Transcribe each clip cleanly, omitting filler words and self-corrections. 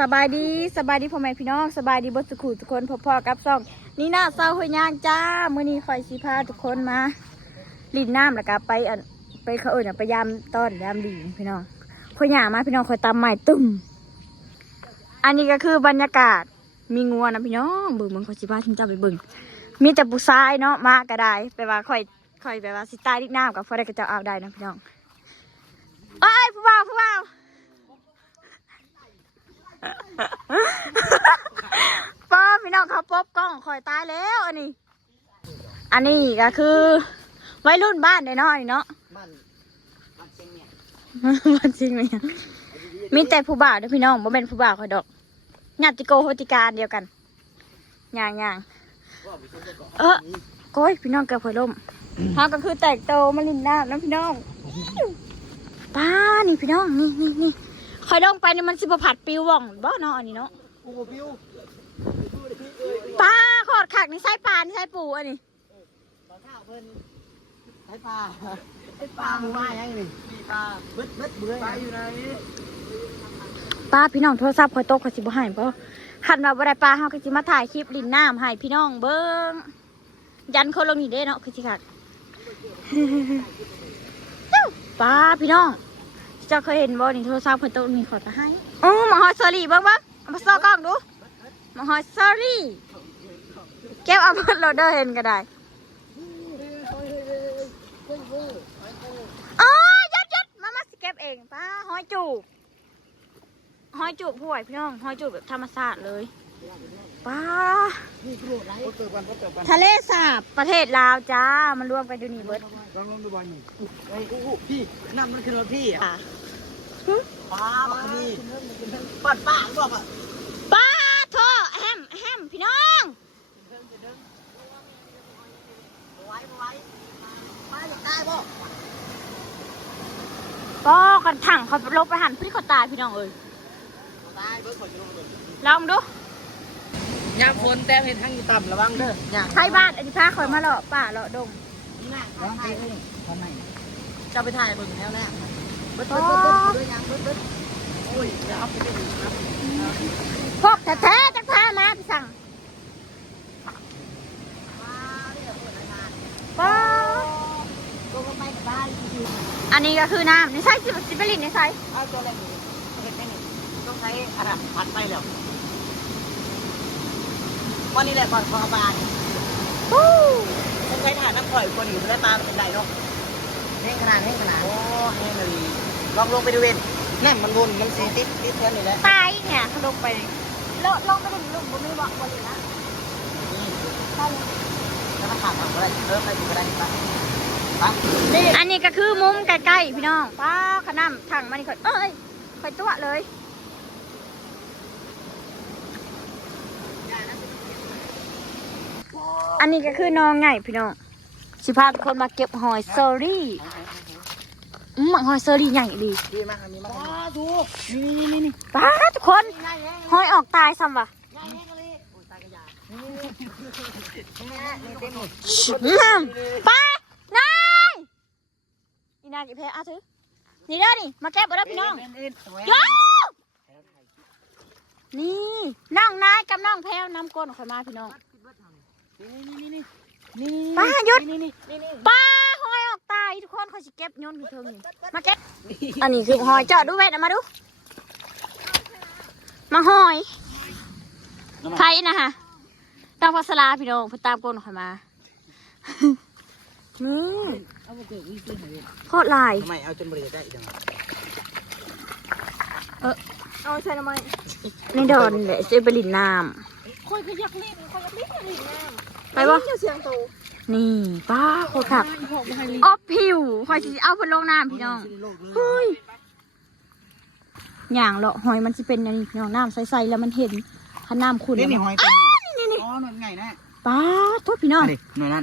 สบายดีพ่อแม่พี่น้องสบายดีบดสุขุทุกคนพ่อกับซ่องนี่น่าเศร้าหัวยางจ้ามื้อนี้คอยสิพาทุกคนมาลิ่นน้ำแล้วก็ไปเขาไปยามต้อนยามดีพี่น้องหัวยางมาพี่น้องคอยตามใหม่ตุ่มอันนี้ก็คือบรรยากาศมีงัวนะพี่น้องเบิ่งคอยสิพาทิ้งเจ้าไปเบิ่งมีแต่ผู้ชายเนาะมาก็ได้แปลว่าคอยแปลว่าสิตายลิ่นน้ำกับพอได้ก็จะเอาได้นะพี่น้องเอ้ยผู้บ่าวป้าพี่น้องเขาป๊บกล้องคอยตายแล้วอันนี้ก็คือวัยรุ่นบ้านเนาะนี่เนาะบ้านจริงเนี่ยบ้านจริงเนี่ยมีแต่ผู้บ่าวนะพี่น้องบ่เป็นผู้บ่าวคอยดอกญาติโกโหติการเดียวกันย่างโก้ยพี่น้องเกือบเผยล่มเขาก็คือแตกโตมาลินน้ำนะพี่น้องป้านี่พี่น้องนี่คอยลงไปนี่มันสิบผัดปิวว่องบ่เนาะอันนี้เนาะปลาขอดขักนี่ใส่ปลานี่ใส่ปูอันนี้ปลาข้าวเพิ่นใส่ปลาหมูว่ายังนี่ปลาเบิดเบื่อปลาอยู่ไหนปลาพี่น้องโทรศัพท์คอยโต๊ะคอยสิบ่ให้เพราะขันมาบ่ได้ปลาเฮาก็สิมาถ่ายคลิปลินน้ำให้พี่น้องเบิ่งยันคนลงนี่เด้เนาะคือสิขัดปลาพี่น้องเจ้าเคยเห็นบ่นี่โทรศัพท์คอยโต๊ะนี่ขอจะให้อ๋อมาฮอยสอรี่เบิ่งมาซอกล้องดูมาฮอยสอรี่เก็บเอาเพิ่นเราเดินเห็นก็ได้อ๋อยัดมาสิเก็บเองป้าหอยจูบผู้ไหวพี่น้องหอยจูบแบบธรรมชาติเลยป้าทะเลสาบประเทศลาวจ้ามันรวมกันอยู่นี่เบิดพี่น้ำมันคือรถพี่อ่ะป้าพี่ปัดป้าบอกอ่ะป้าโทแฮมพี่น้องไว้ป้าอยากได้บ่ก็กันถังเขาลบไปหันพี่เขาตายพี่น้องเอ้ยตายเบิร์ดขอจะลองดูยามฝนแต่เห็นทางอยู่ต่ำระวังเด้อไทยบ้านอันนี้พาคอยมาเลาะป่าเลาะดงนี่นะร้องเพลงทำไมจะไปถ่ายเบิ่งแล้วแน่เบิร์ดด้วยยังเบิร์ดโอ้ยจะเอาไปได้ดีครับพวกแท้ๆจักพามาพี่สั่งป้าอันนี้ก็คือน้ำในไซส์สิบลิตรในไซส์เอาตัวแรกนี่ต้องใช้อะไรผัดไปแล้ววันนี้แหละก่อนขอบานต้องใช้ถ่านน้ำปล่อยคนอยู่ได้ปลาเป็นไรเนาะแห้งขนาดโอ้แห้งเลยลองลงไปดูเว้นนั่นมันวนมันสีติดแค่นี้แหละตายเนี่ยเขาลงไปลงไปดูลุงผมไม่บอกคนเลยนะแล้วก็ขาดอะไรไปดูก็ได้ปะอันนี้ก็คือมุมใกล้ๆพี่น้องป้าขนำถังมันนี่ค่อยค่อยตัวเลยอันนี้ก็คือน้องไงพี่น้องสิพาทุกคนมาเก็บหอยเซอรี่หอยเซอรี่ใหญ่ดีดีมากมีมากป้าดูนี่ป้าทุกคนหอยออกตายซ้ำวะป้านายนี่นายกี่เพลอาถือนี่เด้อนี่มาเก็บเอาพี่น้องโย่นี่น้องนายกับน้องแพลวนำก้นออกมาพี่น้องป้าหยุดป้าหอยออกตายทุกคนเขาจะเก็บโยนอยู่เทิงนี่มาเก็บอันนี้คือหอยเจาะดูเวทมาดูมาหอยไทยนะฮะต้องพัสลาพี่น้องพตามก้นออกมาโคตรลายทำไมเอาจนบริได้จังเอาใช่ทำไมในดอนแหละเซเบลินน้ำคอยอยากเล่นน้ำไปวะนี่ป้าโคตรขับออฟผิวคอยเอาพัดลงน้ำพี่น้องเฮ้ยอย่างเลาะหอยมันจะเป็นอย่างนี้พี่น้องน้ำใสๆแล้วมันเห็นถ้าน้ำขุ่นนี่หอยนี่อ๋อหน่วยไงนะป้าโทษพี่น้องหน่วยนั้น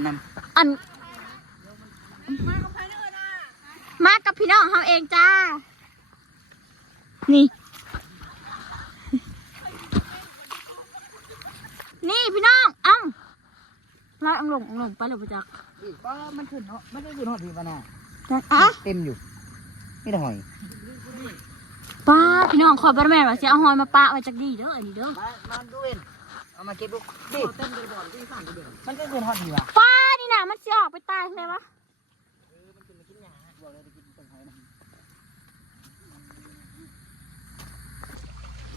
อันมากับพี่น้องเขาเองจ้านี่พี่น้องไล่อังลงไปเลยพี่จักป้ามันขึ้นเนาะมันขึ้นหอดดีป่ะน่ะอ่ะเต็มอยู่นี่หอย ป้าพี่น้องขอประแม่ว่าสิเอาหอยมาปะไว้จักดีเด้ออันนี้เด้อ มาดูเว้นเอามาเก็บดูดิมันก็คือทอดดีว่ะ ป้านี่น่ะมันสิออกไปตายทางไหนวะ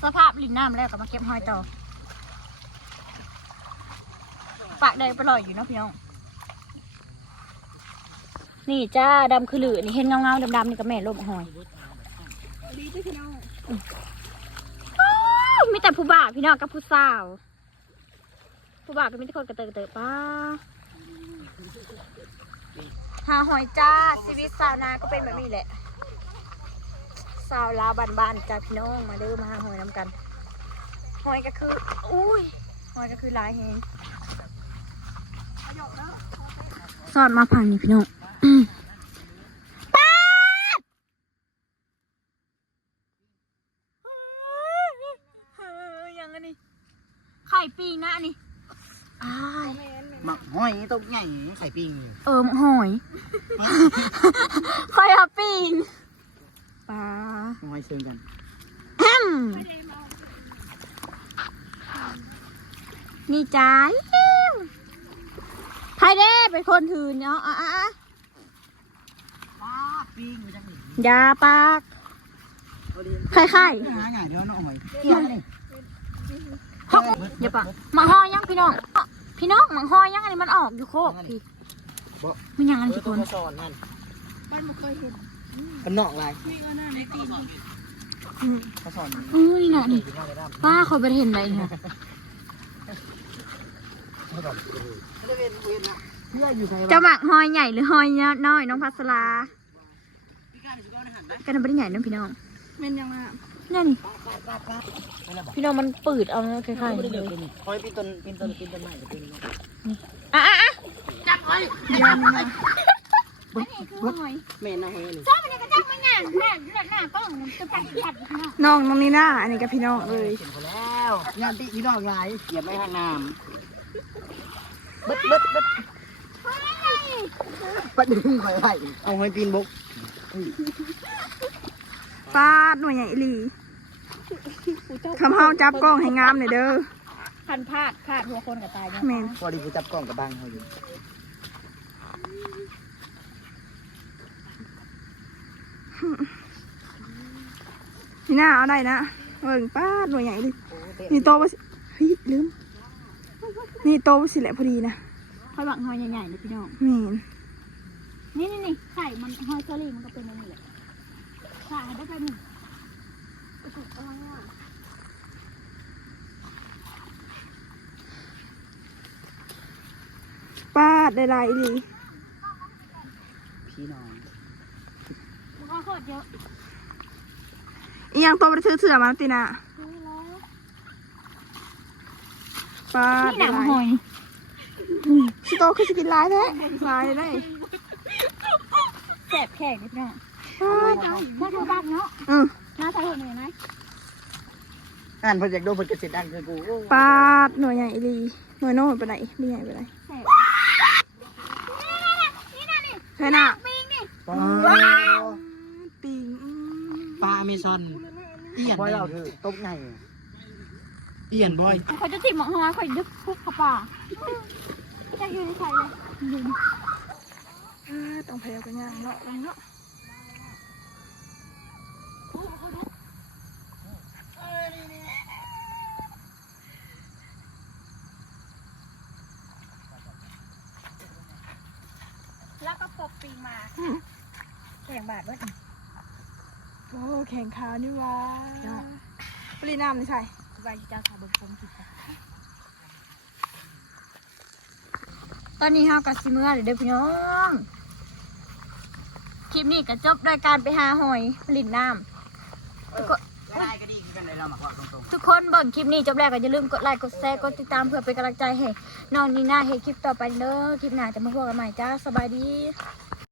สภาพลิ้นน้ำแล้วก็มาเก็บหอยต่อปากแดงไปลอยอยู่เนาะพี่น้องนี่จ้าดำคือหลือนี่เห็นเงาๆดำๆนี่ก็แม่ลมหอยมีแต่ผู้บ่าวพี่น้องกับผู้สาวผู้บ่าวก็มีแต่คนกระเตอะป้าหาหอยจ้าชีวิตสาวนาก็เป็นแบบนี้แหละสาวลาวบ้านๆจ้าพี่น้องมาเด้อมาหาหอยน้ำกันหอยก็คืออุ้ยหอยก็คือลายแหงสอดมาพังนี่พี่น้องป้ายังอันนี้ไข่ปีนะอันนี้อ้าย หมักหอยต้มใหญ่ไข่ปิ้ง หมกหอยไข่อะปีนปลา หอยเชิญกัน นี่จ้าใครเด้เป็นคนถือเนาะป้าปิ้งมาจากไหน ยาปากไข่ หาง่ายเดี๋ยวน้องหอยเกี่ยวนี่ อย่าปะหมังหอยยังพี่น้องหมังหอยยังอันนี้มันออกอยู่โคกพี่มันยังอันนี้ทุกคน สอนนั่น บ้านมันเคยเห็น เป็นนอกลาย มีเออหน้าในตีน เขาสอน นี่น่ะนี่ป้าเขาไปเห็นอะไรเนี่ย เพื่ออยู่ใคร จะหมักหอยใหญ่หรือหอยน้อยน้องพัสลากันไม่ได้ใหญ่นะพี่น้อง เป็นยังไง นี่นี่พี่น้องมันปืดเอาคล้ายๆเลย หอยปีนต้นใหม่จะเป็น จับไว้ ยามันอันนี้คือหอย แม่น่าหอยนี่ ชอบมันก็จับมันหนาหน้ากล้องมันจะปัดปัดพี่น้อง น้องน้องนี่หน้าอันนี้กับพี่น้องเลย เห็นเขาแล้วงานตีอีดอกไงเหยียบไม่ห้างน้ำบึดปัดดึงหอยไปเอาหอยปีนบก ฟาดหน่วยใหญ่อีหลีทำเฮาจับกล้องให้งามหน่อยเด้อ พันพลาดหัวคนกับตายเนี่ย แมน พอดีกูจับกล้องกับบังเขาอยู่ นี่หน้าเอาได้นะเบิ่งฟาดหน่วยใหญ่เลยนี่โตว่าเฮ้ยลืมนี่โตว่าสิแหละพอดีนะ หอยบังหอยใหญ่ๆเลยพี่น้อง แมน นี่ไข่มันหอยเชอรี่มันก็เป็นอย่างนี้แหละไข่ได้ไปหนึ่ง ฟาดได้หลายอีหลี พี่น้อง มันก็โคตรเยอะ อีหยังโตไปซื้อเสือมาตินะฟาด นี่หนังหอย สิโตคือสกินลายแท้ลายได้ แสบแขกนิดหน่อย ฟาด น่าดูบ้างเนาะ น่าใส่หัวหน่อยไหม อ่านพอจากโดนพอจะเสร็จดังคือกู ฟาดหน่วยใหญ่อีหลีหน่วยโน่นไปไหนไม่ใหญ่ไปไหน แสบ ใช่น่ะ ปิงนี่ ปิง ปลาอเมซอนเอียนบอยเราคือต้มไงเอียนบอย เขาจะติดหมอกหอยคอยดึกคุกเข้าป่าจะอยู่ในไข่เลยอยู่ ต้องพยายามกันย่างเนาะเนาะ แล้วก็ปกปิงมาแข่งบาทด้วย โอ้แข่งขาวนี่วะปรีน้ำไม่ใช่ ใบเจ้าชาบงคงผิดตอนนี้เฮากับซิเมื่อเดี๋ยวพี่น้องคลิปนี้ก็จบด้วยการไปหาหอยลินน้ำ ได้ก็ดีกันเลยเรามาขอตรง ทุกคนเบิ่งคลิปนี้จบแล้วก็อย่าลืมกดไลค์กดแชร์กดติดตามเพื่อเป็นกำลังใจให้น้องนีน่าเห็นคลิปต่อไปเด้อคลิปหน้าจะมาพบกันใหม่จ้าสบายดี ๆ